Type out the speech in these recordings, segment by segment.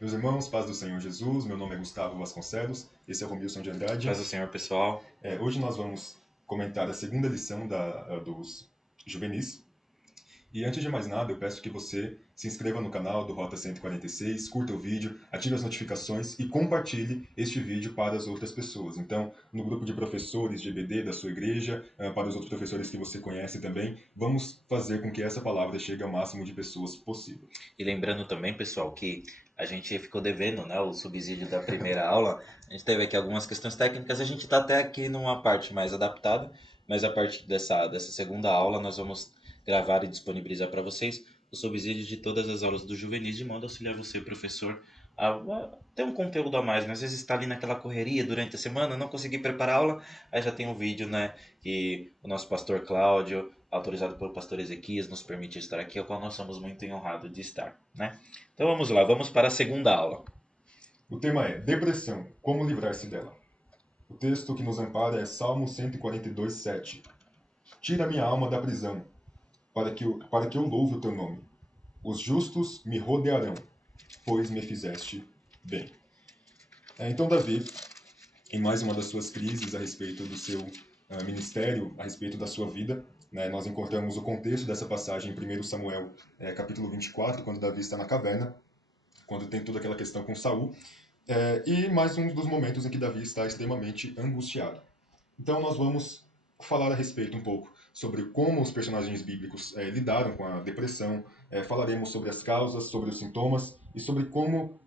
Meus irmãos, paz do Senhor Jesus, meu nome é Gustavo Vasconcelos, esse é o Romilson de Andrade. Paz do Senhor, pessoal. Hoje nós vamos comentar a segunda lição dos juvenis. E antes de mais nada, eu peço que você se inscreva no canal do Rota 146, curta o vídeo, ative as notificações e compartilhe este vídeo para as outras pessoas. Então, no grupo de professores de EBD da sua igreja, para os outros professores que você conhece também, vamos fazer com que essa palavra chegue ao máximo de pessoas possível. E lembrando também, pessoal, que a gente ficou devendo, né, o subsídio da primeira aula. A gente teve aqui algumas questões técnicas, a gente está até aqui numa parte mais adaptada, mas a partir dessa segunda aula nós vamos gravar e disponibilizar para vocês o subsídio de todas as aulas do Juvenis, de modo a auxiliar você, professor, a ter um conteúdo a mais, né? Às vezes está ali naquela correria durante a semana, não consegui preparar a aula, aí já tem um vídeo, né, que o nosso pastor Cláudio, autorizado pelo pastor Ezequias, nos permite estar aqui, ao qual nós somos muito honrados de estar, né? Então vamos lá, vamos para a segunda aula. O tema é Depressão, como livrar-se dela. O texto que nos ampara é Salmo 142, 7. Tira minha alma da prisão, para que eu louve o teu nome. Os justos me rodearão, pois me fizeste bem. Então, Davi, em mais uma das suas crises a respeito do seu ministério, a respeito da sua vida, né, nós encontramos o contexto dessa passagem em 1 Samuel, capítulo 24, quando Davi está na caverna, quando tem toda aquela questão com Saul, e mais um dos momentos em que Davi está extremamente angustiado. Então, nós vamos falar a respeito um pouco sobre como os personagens bíblicos lidaram com a depressão, falaremos sobre as causas, sobre os sintomas e sobre como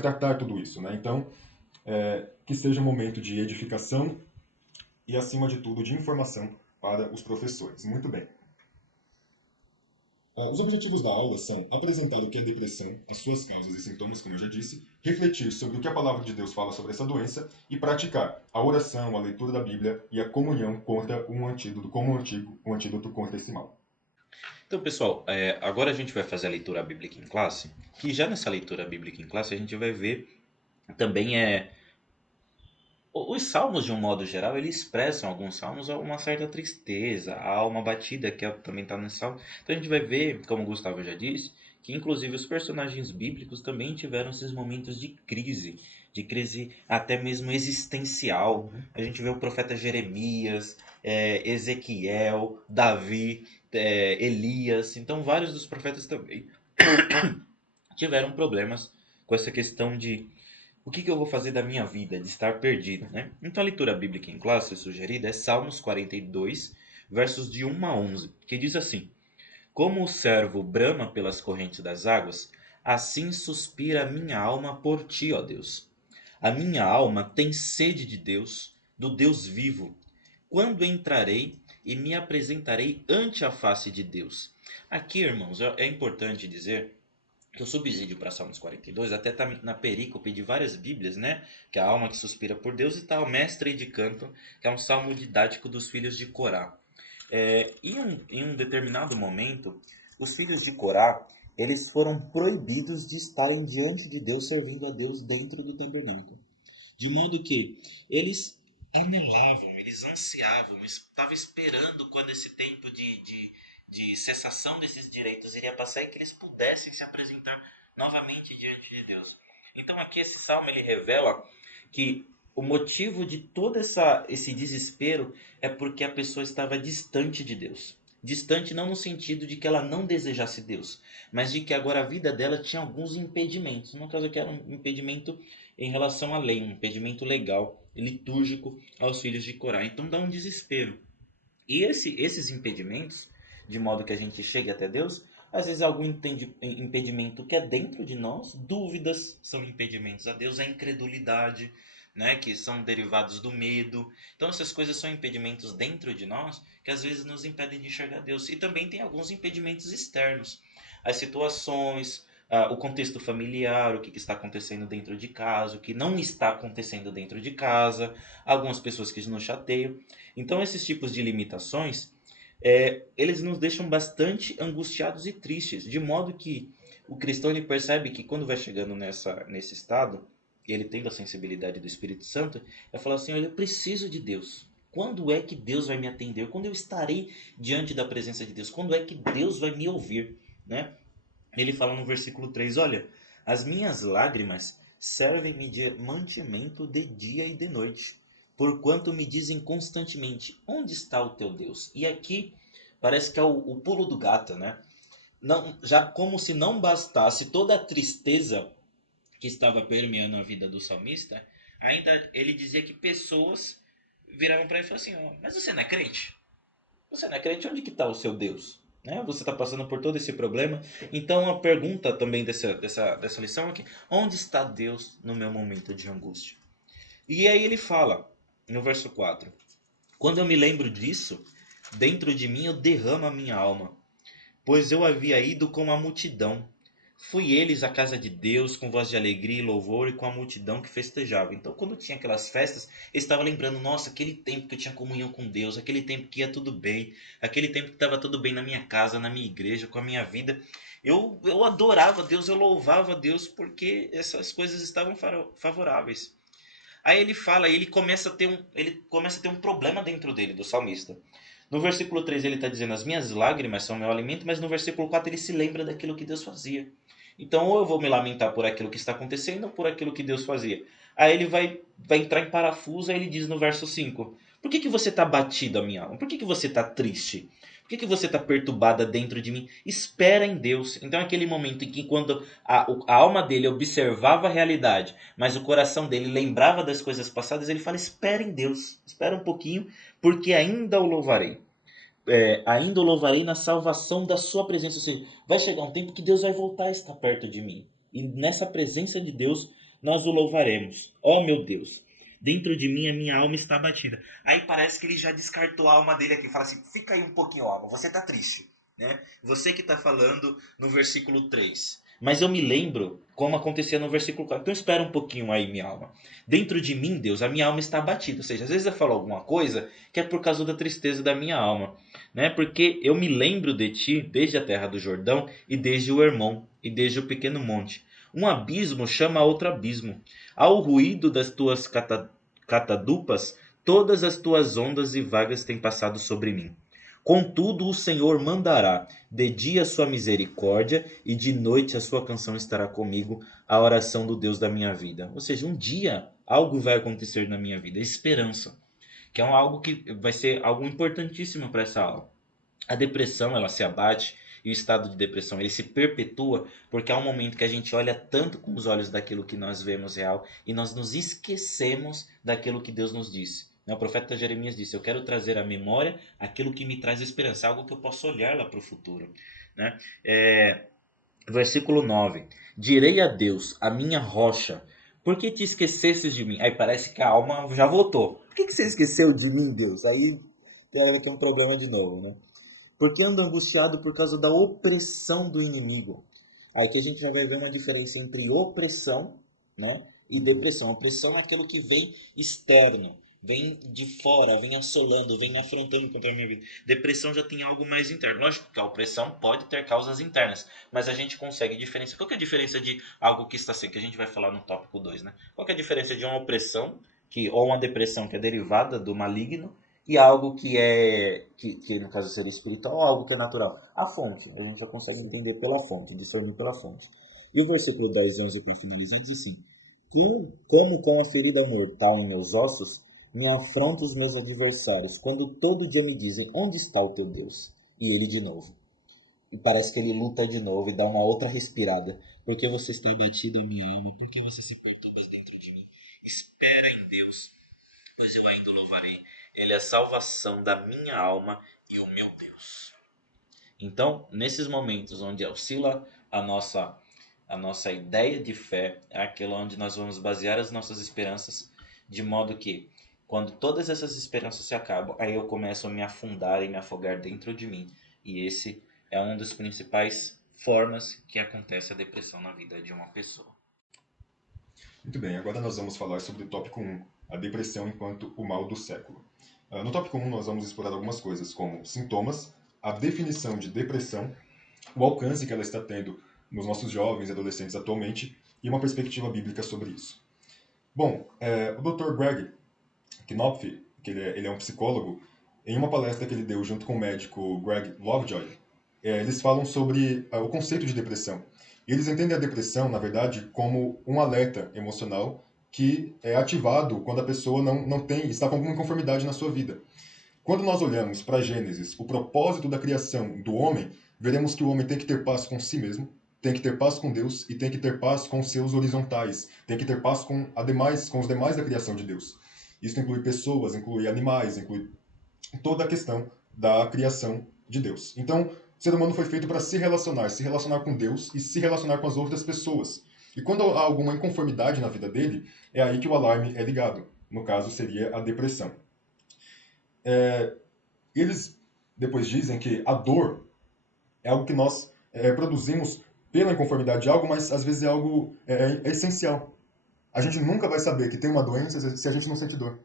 tratar tudo isso, né? Então, que seja um momento de edificação e, acima de tudo, de informação para os professores. Muito bem. Os objetivos da aula são apresentar o que é depressão, as suas causas e sintomas, como eu já disse, refletir sobre o que a palavra de Deus fala sobre essa doença e praticar a oração, a leitura da Bíblia e a comunhão contra um antídoto, como um antídoto contra esse mal. Então, pessoal, agora a gente vai fazer a leitura bíblica em classe, que já nessa leitura bíblica em classe a gente vai ver também os salmos, de um modo geral, eles expressam, alguns salmos, uma certa tristeza, a alma batida, que também está nesse salmo. Então a gente vai ver, como o Gustavo já disse, que inclusive os personagens bíblicos também tiveram esses momentos de crise até mesmo existencial. A gente vê o profeta Jeremias, Ezequiel, Davi, Elias, então vários dos profetas também tiveram problemas com essa questão de o que eu vou fazer da minha vida, de estar perdido, né? Então a leitura bíblica em classe sugerida é Salmos 42, versos de 1 a 11, que diz assim: Como o servo brama pelas correntes das águas, assim suspira a minha alma por ti, ó Deus. A minha alma tem sede de Deus, do Deus vivo. Quando entrarei e me apresentarei ante a face de Deus? Aqui, irmãos, é importante dizer que o subsídio para Salmos 42 até está na perícope de várias bíblias, né? Que é a alma que suspira por Deus, e está o mestre de canto, que é um salmo didático dos filhos de Corá. Em um determinado momento, os filhos de Corá, eles foram proibidos de estarem diante de Deus, servindo a Deus dentro do tabernáculo. De modo que eles anelavam, eles ansiavam, estavam esperando quando esse tempo de cessação desses direitos iria passar e que eles pudessem se apresentar novamente diante de Deus. Então aqui esse salmo ele revela que o motivo de todo esse desespero é porque a pessoa estava distante de Deus. Distante não no sentido de que ela não desejasse Deus, mas de que agora a vida dela tinha alguns impedimentos. No caso aqui era um impedimento em relação à lei, um impedimento legal, litúrgico aos filhos de Corá. Então dá um desespero. E esses impedimentos, de modo que a gente chegue até Deus, às vezes algum impedimento que é dentro de nós, dúvidas são impedimentos a Deus, a incredulidade, né, que são derivados do medo. Então essas coisas são impedimentos dentro de nós que às vezes nos impedem de enxergar Deus. E também tem alguns impedimentos externos, as situações, o contexto familiar, o que está acontecendo dentro de casa, o que não está acontecendo dentro de casa, algumas pessoas que nos chateiam. Então esses tipos de limitações, eles nos deixam bastante angustiados e tristes, de modo que o cristão ele percebe que quando vai chegando nesse estado, e ele tendo a sensibilidade do Espírito Santo, é falar assim, olha, eu preciso de Deus. Quando é que Deus vai me atender? Quando eu estarei diante da presença de Deus? Quando é que Deus vai me ouvir? Né? Ele fala no versículo 3, olha, As minhas lágrimas servem-me de mantimento de dia e de noite, porquanto me dizem constantemente: onde está o teu Deus? E aqui parece que é o pulo do gato, né? Não, já como se não bastasse toda a tristeza que estava permeando a vida do salmista, ainda ele dizia que pessoas viravam para ele e falavam assim: ó, mas você não é crente? Você não é crente? Onde que está o seu Deus? Né? Você está passando por todo esse problema. Então a pergunta também dessa lição é que, onde está Deus no meu momento de angústia? E aí ele fala, no verso 4, quando eu me lembro disso, dentro de mim eu derramo a minha alma, pois eu havia ido com a multidão. Fui eles à casa de Deus com voz de alegria e louvor e com a multidão que festejava. Então, quando tinha aquelas festas, eu estava lembrando, nossa, aquele tempo que eu tinha comunhão com Deus, aquele tempo que ia tudo bem, aquele tempo que estava tudo bem na minha casa, na minha igreja, com a minha vida. Eu adorava Deus, eu louvava Deus porque essas coisas estavam favoráveis. Aí ele fala, ele começa a ter um problema dentro dele, do salmista. No versículo 3 ele está dizendo, as minhas lágrimas são meu alimento, mas no versículo 4 ele se lembra daquilo que Deus fazia. Então ou eu vou me lamentar por aquilo que está acontecendo ou por aquilo que Deus fazia. Aí ele vai entrar em parafuso, aí ele diz no verso 5, por que você está batido, a minha alma? Por que você está triste? Por que você está perturbada dentro de mim? Espera em Deus. Então é aquele momento em que quando a alma dele observava a realidade, mas o coração dele lembrava das coisas passadas, ele fala, espera em Deus, espera um pouquinho, porque ainda o louvarei. Ainda o louvarei na salvação da sua presença. Ou seja, vai chegar um tempo que Deus vai voltar a estar perto de mim. E nessa presença de Deus, nós o louvaremos. Ó meu Deus, dentro de mim a minha alma está abatida. Aí parece que ele já descartou a alma dele aqui. Fala assim, fica aí um pouquinho, alma, você está triste. Né? Você que está falando no versículo 3. Mas eu me lembro como acontecia no versículo 4. Então espera um pouquinho aí, minha alma. Dentro de mim, Deus, a minha alma está abatida. Ou seja, às vezes eu falo alguma coisa que é por causa da tristeza da minha alma, né? Porque eu me lembro de ti desde a terra do Jordão e desde o Hermon e desde o pequeno monte. Um abismo chama outro abismo. Ao ruído das tuas catadupas, todas as tuas ondas e vagas têm passado sobre mim. Contudo, o Senhor mandará de dia a sua misericórdia e de noite a sua canção estará comigo, a oração do Deus da minha vida. Ou seja, um dia algo vai acontecer na minha vida, esperança, que é algo que vai ser algo importantíssimo para essa aula. A depressão, ela se abate e o estado de depressão ele se perpetua porque há um momento que a gente olha tanto com os olhos daquilo que nós vemos real e nós nos esquecemos daquilo que Deus nos disse. O profeta Jeremias disse, eu quero trazer à memória aquilo que me traz esperança, algo que eu possa olhar lá para o futuro. Né? Versículo 9, direi a Deus, a minha rocha, por que te esquecesses de mim? Aí parece que a alma já voltou. Por que você esqueceu de mim, Deus? Aí tem aqui um problema de novo, né? Porque ando angustiado por causa da opressão do inimigo. Aí que a gente já vai ver uma diferença entre opressão, né, e depressão. Opressão é aquilo que vem externo, vem de fora, vem assolando, vem me afrontando contra a minha vida. Depressão já tem algo mais interno. Lógico que a opressão pode ter causas internas, mas a gente consegue diferenciar. Qual que é a diferença de algo que está sendo, que a gente vai falar no tópico 2, né? Qual que é a diferença de uma opressão ou uma depressão que é derivada do maligno e algo que no caso seria espiritual, ou algo que é natural. A fonte, a gente já consegue entender pela fonte, discernir pela fonte. E o versículo 10 e 11 para finalizar diz assim, como com a ferida mortal em meus ossos, me afrontam os meus adversários, quando todo dia me dizem, onde está o teu Deus? E ele de novo. E parece que ele luta de novo e dá uma outra respirada. Por que você está abatido, a minha alma? Por que você se perturba dentro de mim? Espera em Deus, pois eu ainda o louvarei. Ele é a salvação da minha alma e o meu Deus. Então, nesses momentos onde oscila a nossa ideia de fé, é aquilo onde nós vamos basear as nossas esperanças, de modo que, quando todas essas esperanças se acabam, aí eu começo a me afundar e me afogar dentro de mim. E esse é uma das principais formas que acontece a depressão na vida de uma pessoa. Muito bem, agora nós vamos falar sobre o tópico 1, a depressão enquanto o mal do século. No tópico 1 nós vamos explorar algumas coisas, como sintomas, a definição de depressão, o alcance que ela está tendo nos nossos jovens e adolescentes atualmente e uma perspectiva bíblica sobre isso. Bom, o Dr. Greg Knopf, que ele é um psicólogo, em uma palestra que ele deu junto com o médico Greg Lovejoy, eles falam sobre o conceito de depressão. Eles entendem a depressão, na verdade, como um alerta emocional que é ativado quando a pessoa está com alguma inconformidade na sua vida. Quando nós olhamos para Gênesis, o propósito da criação do homem, veremos que o homem tem que ter paz com si mesmo, tem que ter paz com Deus e tem que ter paz com seus horizontais, tem que ter paz com os demais da criação de Deus. Isso inclui pessoas, inclui animais, inclui toda a questão da criação de Deus. Então, o ser humano foi feito para se relacionar com Deus e se relacionar com as outras pessoas. E quando há alguma inconformidade na vida dele, é aí que o alarme é ligado. No caso, seria a depressão. Eles depois dizem que a dor é algo que nós produzimos pela inconformidade de algo, mas às vezes é algo essencial. A gente nunca vai saber que tem uma doença se a gente não sente dor.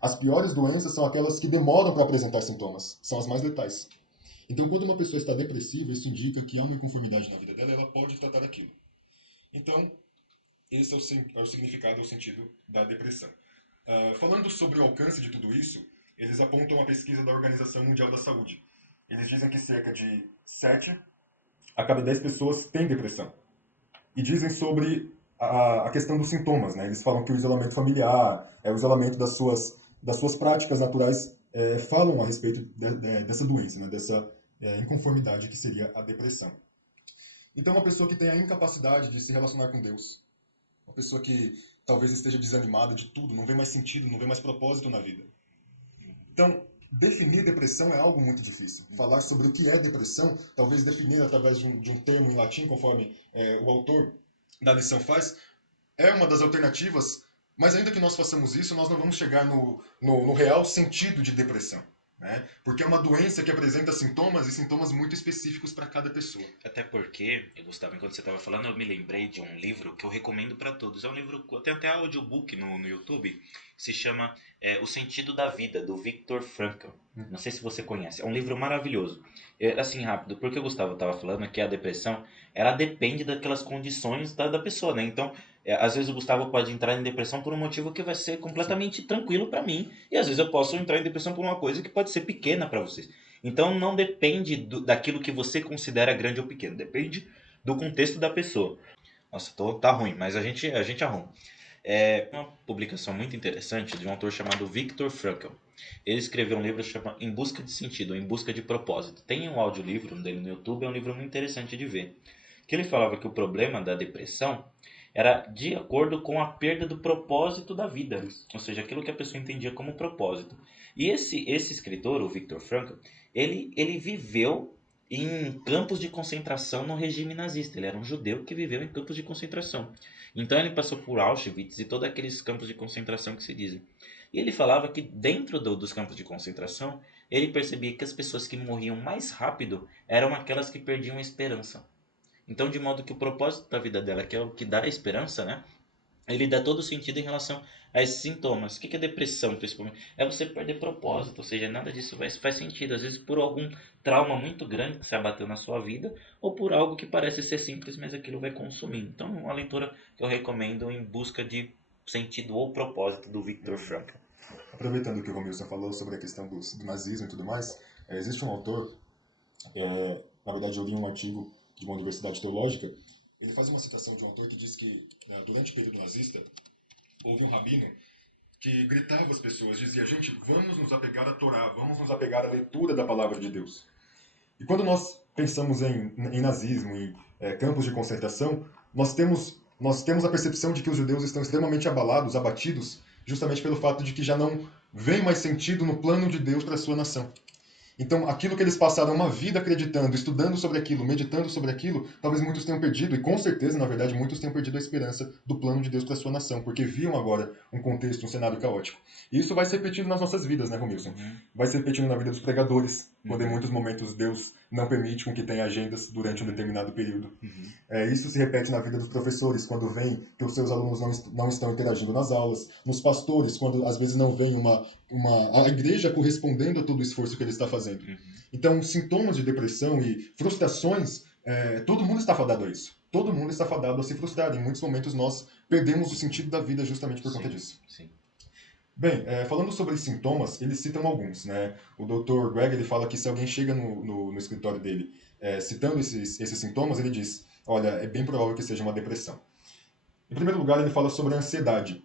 As piores doenças são aquelas que demoram para apresentar sintomas, são as mais letais. Então, quando uma pessoa está depressiva, isso indica que há uma inconformidade na vida dela, ela pode tratar aquilo. Então, esse é o significado, é o sentido da depressão. Falando sobre o alcance de tudo isso, eles apontam a pesquisa da Organização Mundial da Saúde. Eles dizem que cerca de 7 a cada 10 pessoas têm depressão. E dizem sobre a questão dos sintomas, né? Eles falam que o isolamento familiar, o isolamento das suas práticas naturais falam a respeito dessa doença, né? Dessa inconformidade que seria a depressão. Então, uma pessoa que tem a incapacidade de se relacionar com Deus, uma pessoa que talvez esteja desanimada de tudo, não vê mais sentido, não vê mais propósito na vida. Então, definir depressão é algo muito difícil. Falar sobre o que é depressão, talvez definir através de um termo em latim, conforme o autor da lição faz, é uma das alternativas, mas ainda que nós façamos isso, nós não vamos chegar no real sentido de depressão. Né? Porque é uma doença que apresenta sintomas e sintomas muito específicos para cada pessoa. Até porque, Gustavo, enquanto você estava falando, eu me lembrei de um livro que eu recomendo para todos. É um livro, tem até audiobook no YouTube, se chama O Sentido da Vida, do Viktor Frankl. Não sei se você conhece, é um livro maravilhoso. Assim, rápido, porque o Gustavo estava falando que a depressão, ela depende daquelas condições da pessoa, né? Então, às vezes o Gustavo pode entrar em depressão por um motivo que vai ser completamente tranquilo para mim, e às vezes eu posso entrar em depressão por uma coisa que pode ser pequena para vocês. Então não depende daquilo que você considera grande ou pequeno, depende do contexto da pessoa. Nossa, tá ruim, mas a gente arruma. É uma publicação muito interessante de um autor chamado Viktor Frankl. Ele escreveu um livro chamado Em Busca de Sentido, Em Busca de Propósito. Tem um audiolivro dele no YouTube, é um livro muito interessante de ver. Que ele falava que o problema da depressão era de acordo com a perda do propósito da vida, ou seja, aquilo que a pessoa entendia como propósito. E esse escritor, o Viktor Frankl, ele viveu em campos de concentração no regime nazista. Ele era um judeu que viveu em campos de concentração. Então ele passou por Auschwitz e todos aqueles campos de concentração que se dizem. E ele falava que dentro dos campos de concentração, ele percebia que as pessoas que morriam mais rápido eram aquelas que perdiam a esperança. Então, de modo que o propósito da vida dela, que é o que dá a esperança, né? Ele dá todo sentido em relação a esses sintomas. O que é depressão, principalmente? É você perder propósito, ou seja, nada disso faz sentido. Às vezes por algum trauma muito grande que se abateu na sua vida, ou por algo que parece ser simples, mas aquilo vai consumindo. Então, uma leitura que eu recomendo Em Busca de Sentido ou Propósito, do Viktor Frankl. Aproveitando que o Romilson falou sobre a questão do nazismo e tudo mais, existe um autor, na verdade eu li um artigo de uma universidade teológica, ele faz uma citação de um autor que diz que durante o período nazista houve um rabino que gritava às pessoas, dizia: gente, vamos nos apegar à Torá, vamos nos apegar à leitura da palavra de Deus. E quando nós pensamos em nazismo, em campos de concentração, nós temos a percepção de que os judeus estão extremamente abalados, abatidos, justamente pelo fato de que já não vem mais sentido no plano de Deus para a sua nação. Então, aquilo que eles passaram uma vida acreditando, estudando sobre aquilo, meditando sobre aquilo, talvez muitos tenham perdido, e com certeza, na verdade, muitos tenham perdido a esperança do plano de Deus para a sua nação, porque viam agora um contexto, um cenário caótico. E isso vai se repetindo nas nossas vidas, né, Romilson? Vai se repetindo na vida dos pregadores, quando em muitos momentos Deus não permite com que tenha agendas durante um determinado período. Isso se repete na vida dos professores, quando vem que os seus alunos não estão interagindo nas aulas, nos pastores, quando às vezes não vem a igreja correspondendo a todo o esforço que ele está fazendo. Então, sintomas de depressão e frustrações, todo mundo está fadado a isso. Todo mundo está fadado a se frustrar. Em muitos momentos nós perdemos o sentido da vida justamente por conta disso. Sim. Bem, falando sobre sintomas, eles citam alguns, né? O Dr. Greg ele fala que se alguém chega no escritório dele citando esses sintomas, ele diz: olha, é bem provável que seja uma depressão. Em primeiro lugar, ele fala sobre a ansiedade.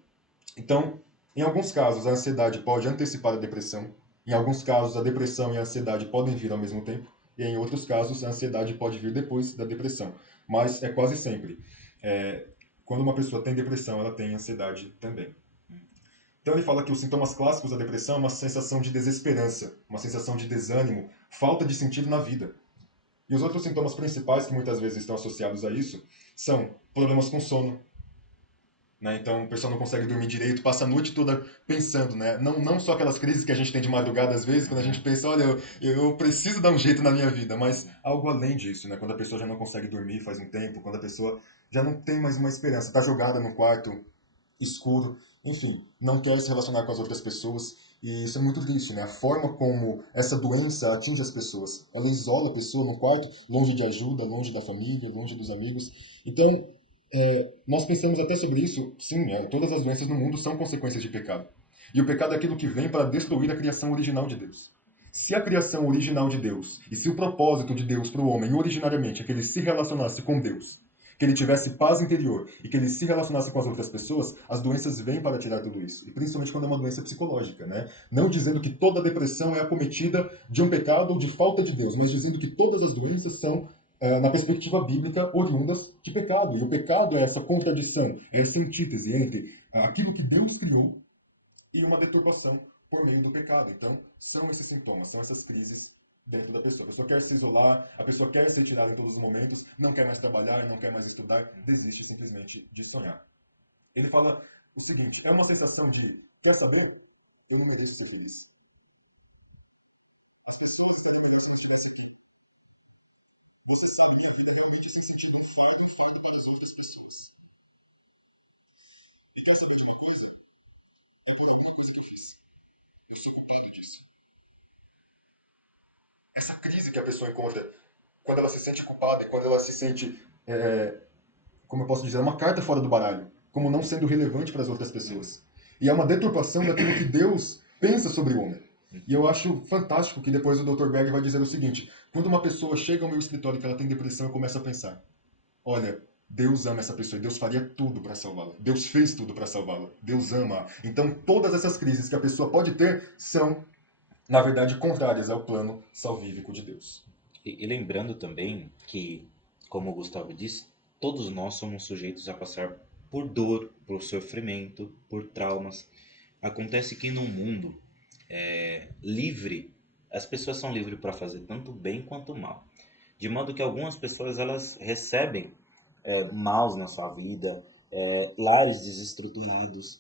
Então, em alguns casos, a ansiedade pode antecipar a depressão. Em alguns casos, a depressão e a ansiedade podem vir ao mesmo tempo. E em outros casos, a ansiedade pode vir depois da depressão. Mas é quase sempre. É, quando uma pessoa tem depressão, ela tem ansiedade também. Então ele fala que os sintomas clássicos da depressão é uma sensação de desesperança, uma sensação de desânimo, falta de sentido na vida. E os outros sintomas principais que muitas vezes estão associados a isso são problemas com sono, né? Então, o pessoal não consegue dormir direito, passa a noite toda pensando, né? Não só aquelas crises que a gente tem de madrugada às vezes, quando a gente Uhum. pensa, olha, eu preciso dar um jeito na minha vida, mas algo além disso, né? Quando a pessoa já não consegue dormir faz um tempo, quando a pessoa já não tem mais uma esperança, está jogada no quarto escuro, enfim, não quer se relacionar com as outras pessoas. E isso é muito triste, né? A forma como essa doença atinge as pessoas. Ela isola a pessoa no quarto, longe de ajuda, longe da família, longe dos amigos. Então, nós pensamos até sobre isso. Sim, todas as doenças no mundo são consequências de pecado. E o pecado é aquilo que vem para destruir a criação original de Deus. Se a criação original de Deus, e se o propósito de Deus para o homem originariamente é que ele se relacionasse com Deus, que ele tivesse paz interior e que ele se relacionasse com as outras pessoas, as doenças vêm para tirar tudo isso. E principalmente quando é uma doença psicológica, né? Não dizendo que toda depressão é acometida de um pecado ou de falta de Deus, mas dizendo que todas as doenças são, na perspectiva bíblica, oriundas de pecado. E o pecado é essa contradição, é essa antítese entre aquilo que Deus criou e uma deturpação por meio do pecado. Então, são esses sintomas, são essas crises dentro da pessoa. A pessoa quer se isolar, a pessoa quer ser tirada em todos os momentos, não quer mais trabalhar, não quer mais estudar, desiste simplesmente de sonhar. Ele fala o seguinte: é uma sensação de, quer saber? Eu não mereço ser feliz. As pessoas estariam erradas se não estivessem bem. Você sabe, minha vida realmente se sentir um fardo para as outras pessoas. E quer saber de uma coisa? É por alguma coisa que eu fiz. Eu sou culpado disso. Essa crise que a pessoa encontra quando ela se sente culpada e quando ela se sente, como eu posso dizer, uma carta fora do baralho, como não sendo relevante para as outras pessoas. E é uma deturpação daquilo que Deus pensa sobre o homem. E eu acho fantástico que depois o Dr. Berg vai dizer o seguinte: quando uma pessoa chega ao meu escritório que ela tem depressão, eu começo a pensar: olha, Deus ama essa pessoa e Deus faria tudo para salvá-la. Deus fez tudo para salvá-la. Deus ama. Então, todas essas crises que a pessoa pode ter são, na verdade, contrárias ao plano salvífico de Deus. E lembrando também que, como o Gustavo disse, todos nós somos sujeitos a passar por dor, por sofrimento, por traumas. Acontece que no mundo livre, as pessoas são livres para fazer tanto bem quanto mal. De modo que algumas pessoas elas recebem maus na sua vida, lares desestruturados,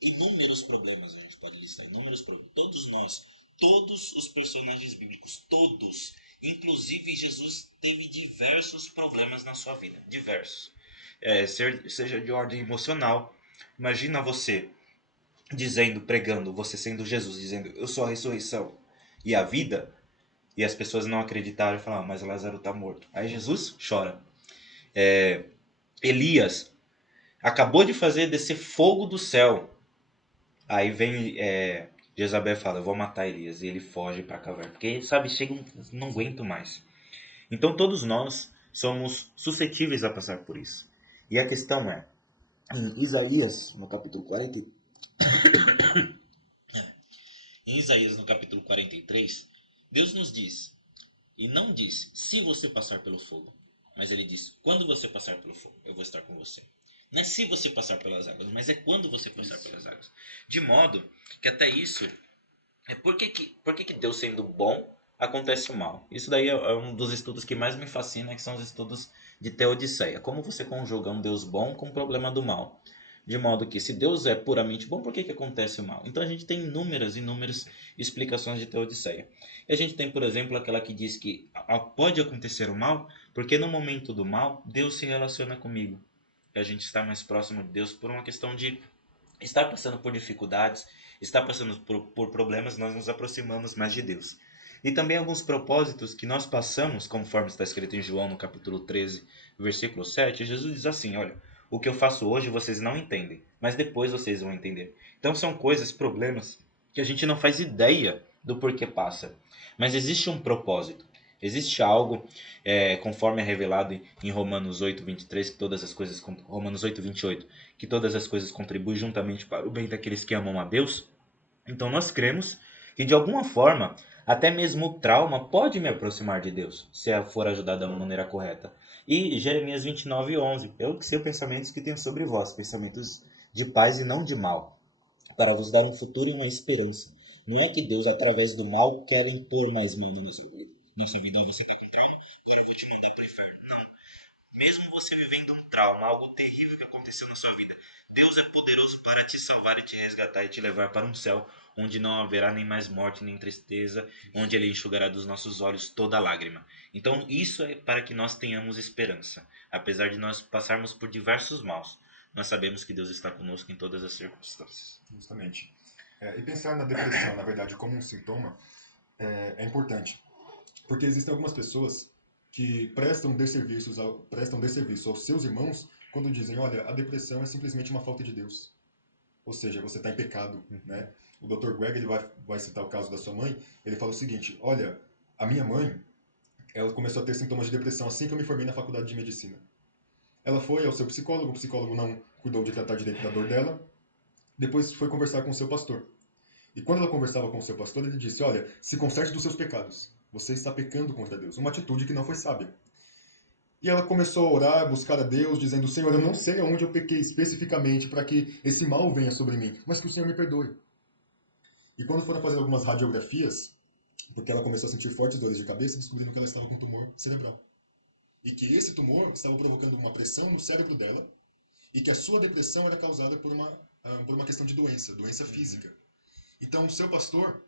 inúmeros problemas, a gente pode listar inúmeros problemas. Todos nós, todos os personagens bíblicos, todos, inclusive Jesus teve diversos problemas na sua vida, diversos. Seja de ordem emocional. Imagina você dizendo, pregando, você sendo Jesus, dizendo, eu sou a ressurreição e a vida, e as pessoas não acreditaram e falaram, mas Lázaro está morto. Aí Jesus chora. Elias acabou de fazer descer fogo do céu. Aí vem Jezabel fala, eu vou matar Elias. E ele foge para a caverna. Porque, sabe, chega não aguento mais. Então todos nós somos suscetíveis a passar por isso. E a questão é, em Isaías, no capítulo 40, em Isaías, no capítulo 43, Deus nos diz, e não diz se você passar pelo fogo, mas ele diz, quando você passar pelo fogo, eu vou estar com você. Não é se você passar pelas águas, mas é quando você passar pelas águas. De modo que até isso por que Deus sendo bom acontece o mal? Isso daí é um dos estudos que mais me fascina, que são os estudos de Teodiceia. Como você conjuga um Deus bom com o problema do mal? De modo que se Deus é puramente bom, por que acontece o mal? Então a gente tem inúmeras explicações de Teodiceia. E a gente tem, por exemplo, aquela que diz que pode acontecer o mal, porque no momento do mal, Deus se relaciona comigo. E a gente está mais próximo de Deus por uma questão de estar passando por dificuldades, estar passando por problemas, nós nos aproximamos mais de Deus. E também alguns propósitos que nós passamos, conforme está escrito em João no capítulo 13, versículo 7, Jesus diz assim, olha, o que eu faço hoje vocês não entendem, mas depois vocês vão entender. Então são coisas, problemas, que a gente não faz ideia do porquê passa. Mas existe um propósito. Existe algo, conforme é revelado em Romanos 8:23, que todas as coisas, Romanos 8:28, que todas as coisas contribuem juntamente para o bem daqueles que amam a Deus. Então nós cremos que de alguma forma, até mesmo o trauma pode me aproximar de Deus, se eu for ajudado da maneira correta. E Jeremias 29:11, eu que sei os pensamentos que tenho sobre vós, pensamentos de paz e não de mal, para vos dar um futuro e uma esperança. Não é que Deus, através do mal, quer impor mais mão na nossa vida. Você quer controlar, eu vou te mandar para o inferno. Mesmo você vivendo um trauma, algo terrível que aconteceu na sua vida, Deus é poderoso para te salvar e te resgatar e te levar para um céu onde não haverá nem mais morte nem tristeza, onde Ele enxugará dos nossos olhos toda lágrima. Então isso é para que nós tenhamos esperança. Apesar de nós passarmos por diversos maus, nós sabemos que Deus está conosco em todas as circunstâncias. Justamente. E pensar na depressão, na verdade, como um sintoma é importante. Porque existem algumas pessoas que prestam desserviço aos seus irmãos quando dizem, olha, a depressão é simplesmente uma falta de Deus. Ou seja, você está em pecado, né? O Dr. Greg ele vai citar o caso da sua mãe. Ele fala o seguinte, olha, a minha mãe, ela começou a ter sintomas de depressão assim que eu me formei na faculdade de medicina. Ela foi ao seu psicólogo, o psicólogo não cuidou de tratar direito da dor dela, depois foi conversar com o seu pastor. E quando ela conversava com o seu pastor, ele disse, olha, se conserte dos seus pecados. Você está pecando contra Deus. Uma atitude que não foi sábia. E ela começou a orar, buscar a Deus, dizendo, Senhor, eu não sei aonde eu pequei especificamente para que esse mal venha sobre mim, mas que o Senhor me perdoe. E quando foram fazer algumas radiografias, porque ela começou a sentir fortes dores de cabeça, descobriram que ela estava com tumor cerebral. E que esse tumor estava provocando uma pressão no cérebro dela, e que a sua depressão era causada por uma questão de doença física. Então, o seu pastor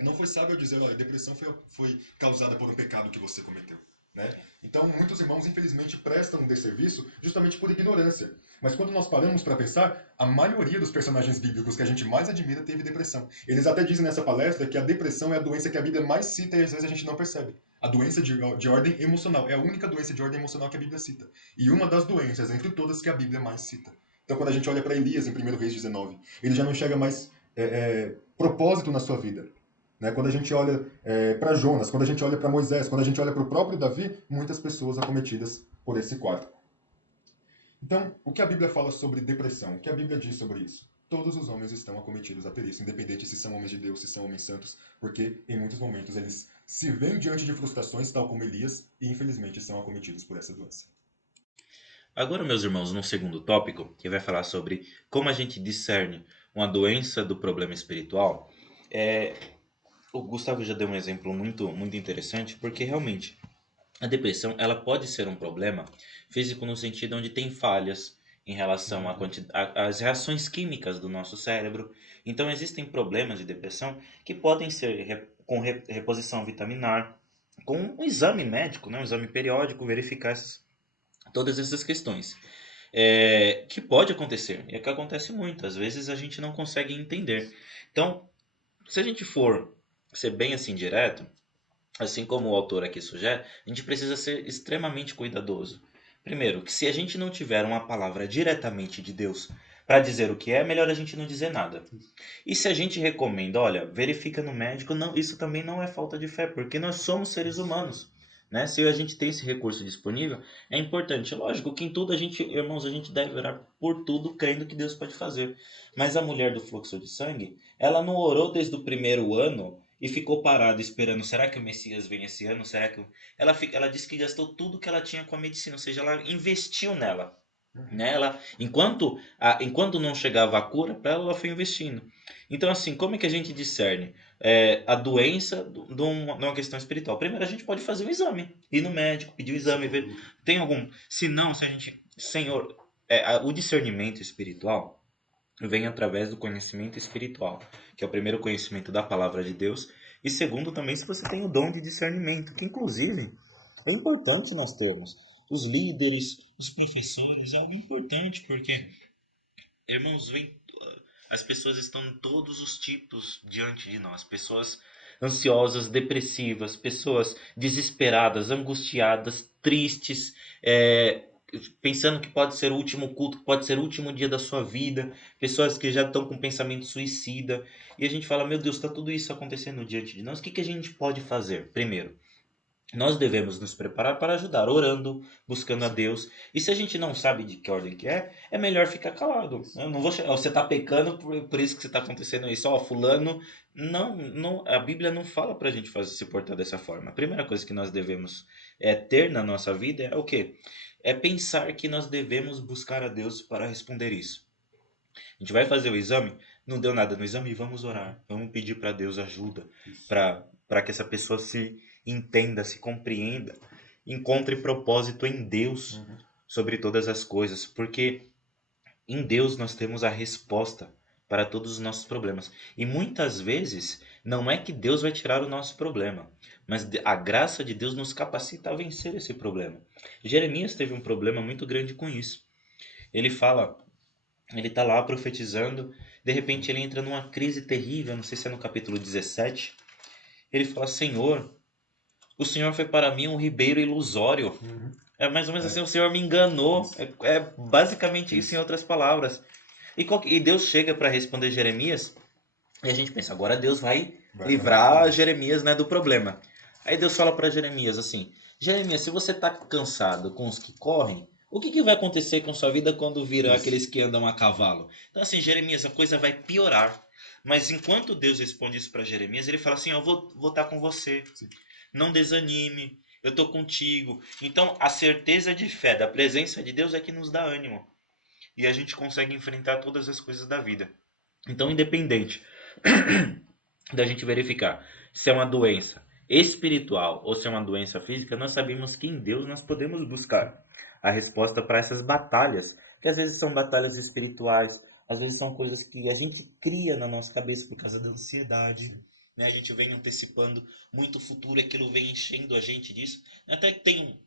não foi sábio ao dizer, olha, a depressão foi causada por um pecado que você cometeu. Né? Então, muitos irmãos, infelizmente, prestam um desserviço justamente por ignorância. Mas quando nós paramos para pensar, a maioria dos personagens bíblicos que a gente mais admira teve depressão. Eles até dizem nessa palestra que a depressão é a doença que a Bíblia mais cita e às vezes a gente não percebe. A doença de ordem emocional. É a única doença de ordem emocional que a Bíblia cita. E uma das doenças, entre todas, que a Bíblia mais cita. Então, quando a gente olha para Elias em 1 Reis 19, ele já não enxerga mais propósito na sua vida. Né? Quando a gente olha para Jonas, quando a gente olha para Moisés, quando a gente olha para o próprio Davi, muitas pessoas acometidas por esse quadro. Então, o que a Bíblia fala sobre depressão? O que a Bíblia diz sobre isso? Todos os homens estão acometidos a ter isso, independente se são homens de Deus, se são homens santos, porque em muitos momentos eles se veem diante de frustrações, tal como Elias, e infelizmente são acometidos por essa doença. Agora, meus irmãos, num segundo tópico, que vai falar sobre como a gente discerne uma doença do problema espiritual, o Gustavo já deu um exemplo muito interessante, porque realmente a depressão ela pode ser um problema físico no sentido onde tem falhas em relação às reações químicas do nosso cérebro. Então, existem problemas de depressão que podem ser com reposição vitaminar, com um exame médico, né, um exame periódico, verificar todas essas questões. Que pode acontecer, e é que acontece muito, às vezes a gente não consegue entender. Então, se a gente for ser bem assim direto, assim como o autor aqui sugere, a gente precisa ser extremamente cuidadoso. Primeiro, que se a gente não tiver uma palavra diretamente de Deus para dizer o que é, melhor a gente não dizer nada. E se a gente recomenda, olha, verifica no médico, não, isso também não é falta de fé, porque nós somos seres humanos. Né? Se a gente tem esse recurso disponível, é importante. Lógico que em tudo a gente, irmãos, a gente deve orar por tudo, crendo que Deus pode fazer. Mas a mulher do fluxo de sangue, ela não orou desde o primeiro ano e ficou parada esperando, será que o Messias vem esse ano? Será que ela disse que gastou tudo que ela tinha com a medicina, ou seja, ela investiu nela. Né? Enquanto não chegava a cura, para ela foi investindo. Então, assim, como é que a gente discerne a doença de uma questão espiritual? Primeiro, a gente pode fazer um exame, ir no médico, pedir o exame, ver tem algum. Se não, se a gente, Senhor, o discernimento espiritual vem através do conhecimento espiritual, que é o primeiro conhecimento da palavra de Deus, e segundo também se você tem o dom de discernimento, que inclusive é importante nós termos. Os líderes, os professores, é algo importante, porque, irmãos, as pessoas estão em todos os tipos diante de nós. Pessoas ansiosas, depressivas, pessoas desesperadas, angustiadas, tristes, pensando que pode ser o último culto, que pode ser o último dia da sua vida, pessoas que já estão com pensamento suicida. E a gente fala, meu Deus, está tudo isso acontecendo diante de nós, o que a gente pode fazer? Primeiro, nós devemos nos preparar para ajudar, orando, buscando a Deus. E se a gente não sabe de que ordem que é melhor ficar calado. Eu não vou você está pecando por isso que você está acontecendo isso. Ó, fulano, não, a Bíblia não fala para a gente fazer se portar dessa forma. A primeira coisa que nós devemos ter na nossa vida é o quê? É pensar que nós devemos buscar a Deus para responder isso. A gente vai fazer o exame, não deu nada no exame, vamos orar. Vamos pedir para Deus ajuda, Isso. para que essa pessoa se entenda, se compreenda, encontre propósito em Deus Uhum. sobre todas as coisas, porque em Deus nós temos a resposta para todos os nossos problemas. E muitas vezes não é que Deus vai tirar o nosso problema, mas a graça de Deus nos capacita a vencer esse problema. Jeremias teve um problema muito grande com isso. Ele fala, ele está lá profetizando, de repente ele entra numa crise terrível, não sei se é no capítulo 17. Ele fala: Senhor, o Senhor foi para mim um ribeiro ilusório. Uhum. É mais ou menos assim: É, o Senhor me enganou. isso, É basicamente isso em isso. outras palavras. E Deus chega para responder Jeremias, e a gente pensa: agora Deus vai Vai responder livrar isso. Jeremias, né, do problema. Aí Deus fala para Jeremias assim: Jeremias, se você está cansado com os que correm, o que vai acontecer com sua vida quando viram Isso. aqueles que andam a cavalo? Então, assim, Jeremias, a coisa vai piorar. Mas enquanto Deus responde isso para Jeremias, ele fala assim: eu vou estar com você. Sim. Não desanime, eu estou contigo. Então, a certeza de fé, da presença de Deus é que nos dá ânimo. E a gente consegue enfrentar todas as coisas da vida. Então, independente da gente verificar se é uma doença espiritual ou se é uma doença física, nós sabemos que em Deus nós podemos buscar a resposta para essas batalhas, que às vezes são batalhas espirituais, às vezes são coisas que a gente cria na nossa cabeça por causa da ansiedade, Sim. né? A gente vem antecipando muito o futuro e aquilo vem enchendo a gente disso. Até que tem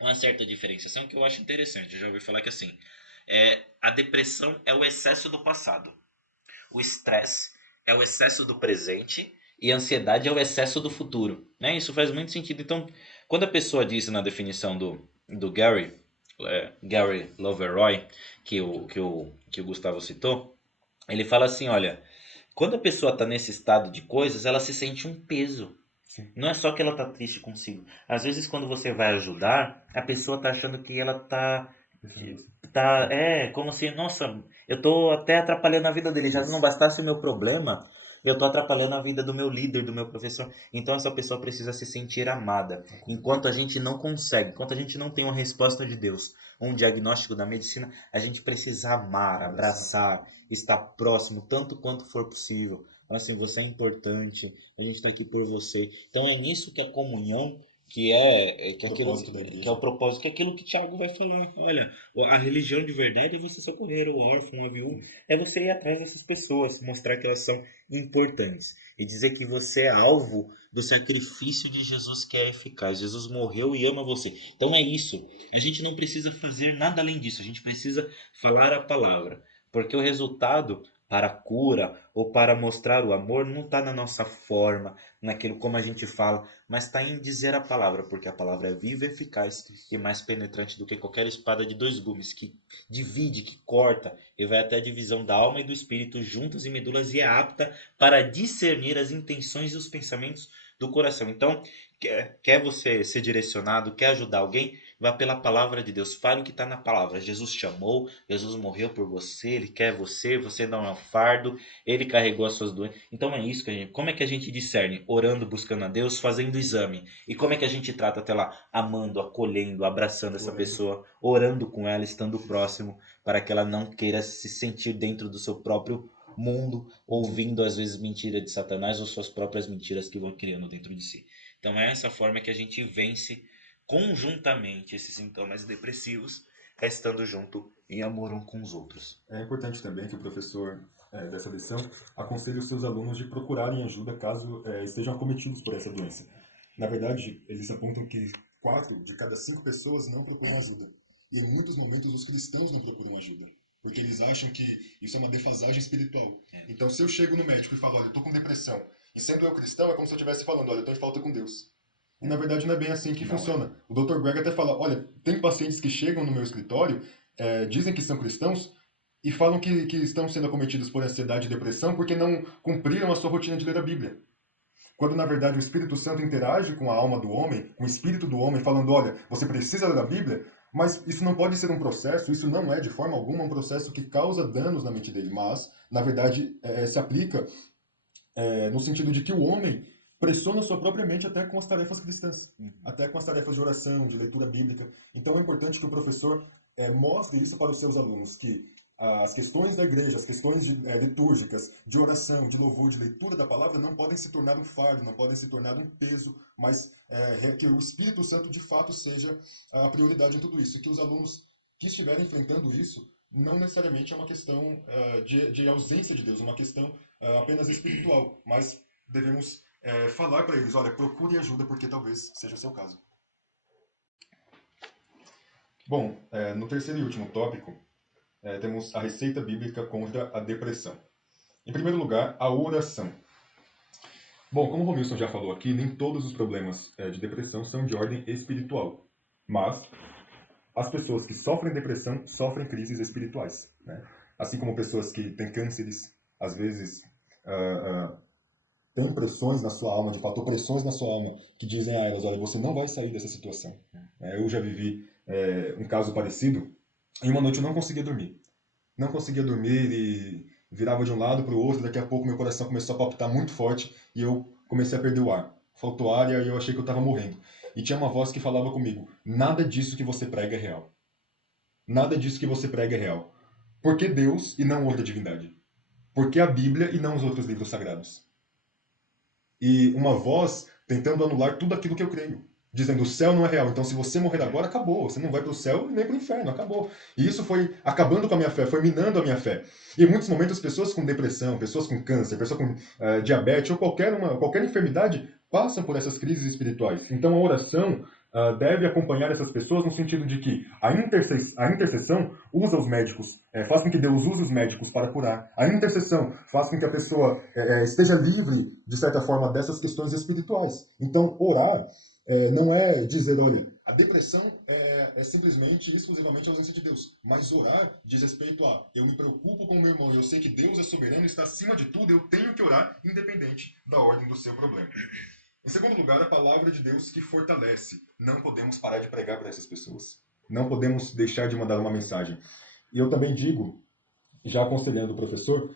uma certa diferenciação que eu acho interessante. Eu já ouvi falar que assim, a depressão é o excesso do passado. O estresse é o excesso do presente e a ansiedade é o excesso do futuro, né? Isso faz muito sentido. Então, quando a pessoa diz na definição do Gary, Gary Loveroy, que o Gustavo citou, ele fala assim, olha, quando a pessoa está nesse estado de coisas, ela se sente um peso. Sim. Não é só que ela tá triste consigo. Às vezes, quando você vai ajudar, a pessoa tá achando que ela Pensando em você. como se, nossa, eu tô até atrapalhando a vida dele. Já não Isso. bastasse o meu problema, eu tô atrapalhando a vida do meu líder, do meu professor. Então, essa pessoa precisa se sentir amada. Enquanto a gente não consegue, enquanto a gente não tem uma resposta de Deus, um diagnóstico da medicina, a gente precisa amar, Abraçar. abraçar, estar próximo, tanto quanto for possível. Falar assim, você é importante, a gente está aqui por você. Então é nisso que a comunhão, que é aquilo Propósito da que é o igreja. propósito, que é aquilo que Tiago vai falar. Olha, a religião de verdade é você socorrer o órfão, a viúva, Isso. é você ir atrás dessas pessoas, mostrar que elas são importantes e dizer que você é alvo do sacrifício de Jesus que é eficaz. Jesus morreu e ama você. Então é isso. A gente não precisa fazer nada além disso. A gente precisa falar a palavra, porque o resultado para a cura ou para mostrar o amor não está na nossa forma, naquilo como a gente fala, mas está em dizer a palavra, porque a palavra é viva, eficaz e mais penetrante do que qualquer espada de dois gumes, que divide, que corta e vai até a divisão da alma e do espírito, juntas e medulas, e é apta para discernir as intenções e os pensamentos do coração. Então, quer você ser direcionado, quer ajudar alguém, vá pela palavra de Deus. Fale o que está na palavra. Jesus te amou, Jesus morreu por você, ele quer você, você não é um fardo, ele carregou as suas doenças. Então é isso que a gente. Como é que a gente discerne? Orando, buscando a Deus, fazendo exame. E como é que a gente trata até lá? Amando, acolhendo, abraçando essa Orando. pessoa, orando com ela, estando próximo, para que ela não queira se sentir dentro do seu próprio mundo, Uhum. ouvindo às vezes mentira de Satanás ou suas próprias mentiras que vão criando dentro de si. Então é essa forma que a gente vence conjuntamente esses sintomas depressivos, estando junto em amor um com os outros. É importante também que o professor dessa lição aconselhe os seus alunos de procurarem ajuda caso estejam acometidos por essa doença. Na verdade, eles apontam que 4 de cada 5 pessoas não procuram ajuda. E em muitos momentos os cristãos não procuram ajuda. Porque eles acham que isso é uma defasagem espiritual. Então, se eu chego no médico e falo, olha, eu estou com depressão, e sendo eu cristão, é como se eu estivesse falando, olha, eu estou em falta com Deus. E na verdade não é bem assim que Não é. funciona. O Dr. Greg até fala, olha, tem pacientes que chegam no meu escritório, dizem que são cristãos, e falam que estão sendo acometidos por ansiedade e depressão porque não cumpriram a sua rotina de ler a Bíblia. quando na verdade o Espírito Santo interage com a alma do homem, com o espírito do homem, falando, olha, você precisa ler a Bíblia, mas isso não pode ser um processo, isso não é de forma alguma um processo que causa danos na mente dele, mas, na verdade, se aplica no sentido de que o homem pressiona sua própria mente até com as tarefas cristãs, até com as tarefas de oração, de leitura bíblica. Então é importante que o professor mostre isso para os seus alunos, que as questões da igreja, as questões litúrgicas, de oração, de louvor, de leitura da palavra, não podem se tornar um fardo, não podem se tornar um peso, mas que o Espírito Santo de fato seja a prioridade em tudo isso, e que os alunos que estiverem enfrentando isso não necessariamente é uma questão de ausência de Deus, é uma questão apenas espiritual, mas devemos falar para eles, olha, procure ajuda porque talvez seja o seu caso. Bom, no terceiro e último tópico, temos a receita bíblica contra a depressão. Em primeiro lugar, a oração. Bom, como o Romilson já falou aqui, nem todos os problemas de depressão são de ordem espiritual, mas as pessoas que sofrem depressão sofrem crises espirituais, né? Assim como pessoas que têm cânceres, às vezes tem pressões na sua alma, de fato, opressões na sua alma, que dizem a elas, olha, você não vai sair dessa situação. Eu já vivi um caso parecido, e uma noite eu não conseguia dormir. Não conseguia dormir e virava de um lado para o outro, daqui a pouco meu coração começou a palpitar muito forte e eu comecei a perder o ar. Faltou ar e aí eu achei que eu estava morrendo. E tinha uma voz que falava comigo, nada disso que você prega é real. Nada disso que você prega é real. Por que Deus e não outra divindade? Por que a Bíblia e não os outros livros sagrados? E uma voz tentando anular tudo aquilo que eu creio. Dizendo, o céu não é real, então se você morrer agora, acabou. Você não vai para o céu nem para o inferno, acabou. E isso foi acabando com a minha fé, foi minando a minha fé. E em muitos momentos, pessoas com depressão, pessoas com câncer, pessoas com diabetes ou qualquer enfermidade passam por essas crises espirituais. Então a oração deve acompanhar essas pessoas no sentido de que a intercessão usa os médicos, faz com que Deus use os médicos para curar. A intercessão faz com que a pessoa esteja livre, de certa forma, dessas questões espirituais. Então, orar não é dizer, olha, a depressão é simplesmente, exclusivamente a ausência de Deus. Mas orar diz respeito a, eu me preocupo com o meu irmão, eu sei que Deus é soberano, está acima de tudo, eu tenho que orar, independente da ordem do seu problema. Em segundo lugar, a palavra de Deus que fortalece. Não podemos parar de pregar para essas pessoas. Não podemos deixar de mandar uma mensagem. E eu também digo, já aconselhando o professor,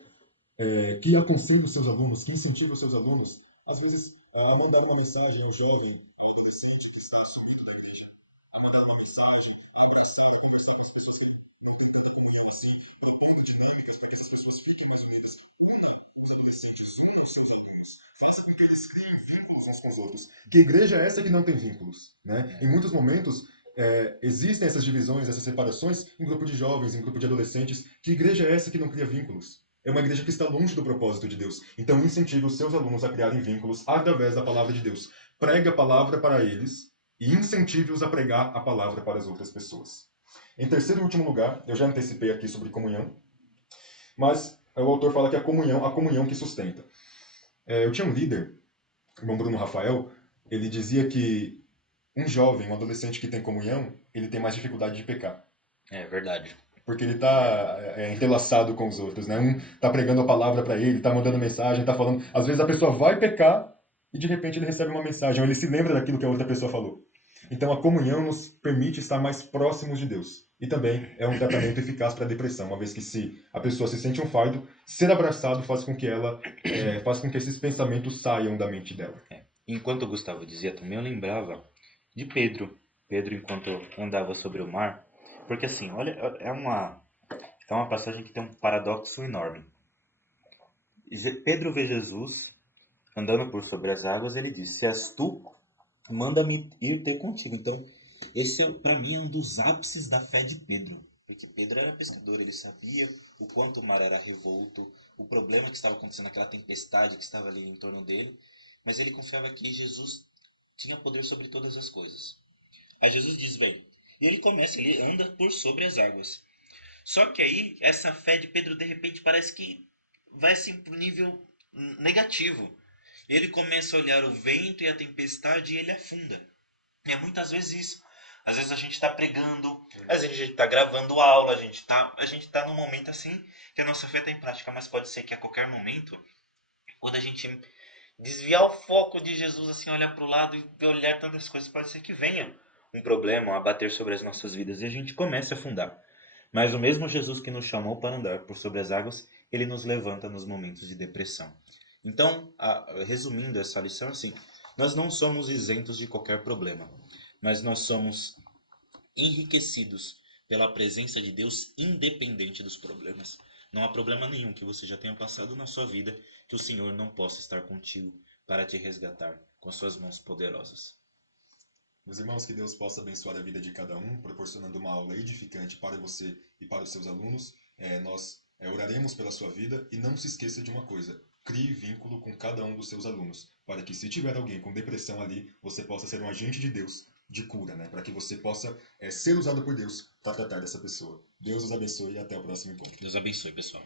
que aconselhe os seus alunos, que incentive os seus alunos, às vezes, a mandar uma mensagem ao jovem, ao adolescente que está sumido da igreja, a mandar uma mensagem, a abraçar, a conversar com as pessoas que não têm tanta comunhão assim, propondo dinâmicas para que essas pessoas fiquem mais unidas. Una os adolescentes, una os seus alunos, faça com que eles criem vínculos uns com os outros. Que igreja é essa que não tem vínculos? Né? Em muitos momentos, existem essas divisões, essas separações em grupo de jovens, em grupo de adolescentes. Que igreja é essa que não cria vínculos? É uma igreja que está longe do propósito de Deus. Então, incentive os seus alunos a criarem vínculos através da palavra de Deus. Pregue a palavra para eles e incentive-os a pregar a palavra para as outras pessoas. Em terceiro e último lugar, eu já antecipei aqui sobre comunhão, mas o autor fala que a comunhão que sustenta. Eu tinha um líder, o irmão Bruno Rafael, ele dizia que um jovem, um adolescente que tem comunhão, ele tem mais dificuldade de pecar. É verdade. Porque ele está entrelaçado com os outros, né? Um está pregando a palavra para ele, está mandando mensagem, está falando. Às vezes a pessoa vai pecar e de repente ele recebe uma mensagem, ou ele se lembra daquilo que a outra pessoa falou. Então a comunhão nos permite estar mais próximos de Deus. E também é um tratamento eficaz para a depressão, uma vez que se a pessoa se sente um fardo, ser abraçado faz com que faz com que esses pensamentos saiam da mente dela. Enquanto o Gustavo dizia também, eu lembrava de Pedro. Pedro, enquanto andava sobre o mar. Porque assim, olha, é uma passagem que tem um paradoxo enorme. Pedro vê Jesus andando por sobre as águas, ele diz: Se és tu, manda-me ir ter contigo. Então, esse para mim é um dos ápices da fé de Pedro. Porque Pedro era pescador, ele sabia o quanto o mar era revolto, o problema que estava acontecendo, aquela tempestade que estava ali em torno dele, mas ele confiava que Jesus tinha poder sobre todas as coisas. Aí Jesus diz: Vem. E ele começa, ele anda por sobre as águas. Só que aí, essa fé de Pedro, de repente, parece que vai assim para o nível negativo. Ele começa a olhar o vento e a tempestade e ele afunda. E é muitas vezes isso. Às vezes a gente está pregando, às vezes a gente está gravando aula, a gente tá num momento assim que a nossa fé está em prática, mas pode ser que a qualquer momento, quando a gente desviar o foco de Jesus, assim, olhar para o lado e olhar tantas coisas, pode ser que venha um problema a bater sobre as nossas vidas e a gente comece a afundar. Mas o mesmo Jesus que nos chamou para andar por sobre as águas, ele nos levanta nos momentos de depressão. Então, resumindo essa lição, assim, nós não somos isentos de qualquer problema, mas nós somos enriquecidos pela presença de Deus independente dos problemas. Não há problema nenhum que você já tenha passado na sua vida que o Senhor não possa estar contigo para te resgatar com as suas mãos poderosas. Meus irmãos, que Deus possa abençoar a vida de cada um, proporcionando uma aula edificante para você e para os seus alunos. Nós oraremos pela sua vida e não se esqueça de uma coisa: crie vínculo com cada um dos seus alunos, para que se tiver alguém com depressão ali, você possa ser um agente de Deus de cura, né? Para que você possa ser usado por Deus para tratar dessa pessoa. Deus os abençoe e até o próximo encontro. Deus abençoe, pessoal.